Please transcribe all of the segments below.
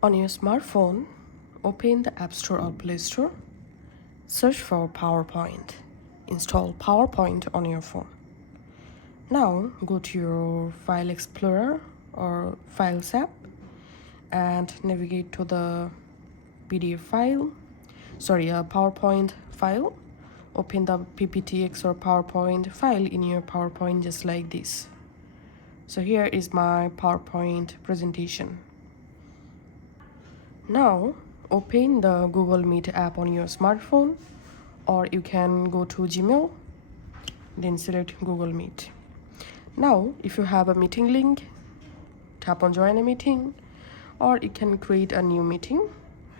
On your smartphone, open the App Store or Play Store, search for PowerPoint, install PowerPoint on your phone. Now go to your File Explorer or Files app and navigate to the PDF file, PowerPoint file. Open the PPTX or PowerPoint file in your PowerPoint just like this. So here is my PowerPoint presentation. Now open the Google Meet app on your smartphone, or you can go to Gmail, then select Google Meet. Now if you have a meeting link, tap on join a meeting, or you can create a new meeting.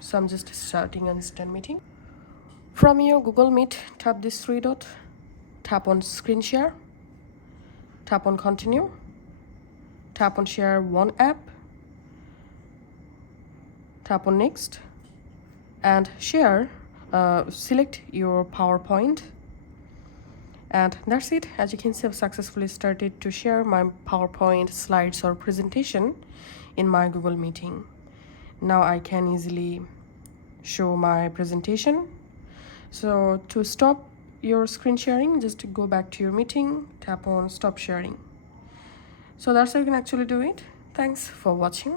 So I'm just starting an instant meeting. From your Google Meet, tap this three dot, tap on screen share, tap on continue, tap on share one app, tap on next, and share. Select your PowerPoint, and that's it. As you can see, I've successfully started to share my PowerPoint slides or presentation in my Google Meeting. Now I can easily show my presentation. So to stop your screen sharing, just go back to your meeting, tap on stop sharing. So that's how you can actually do it. Thanks for watching.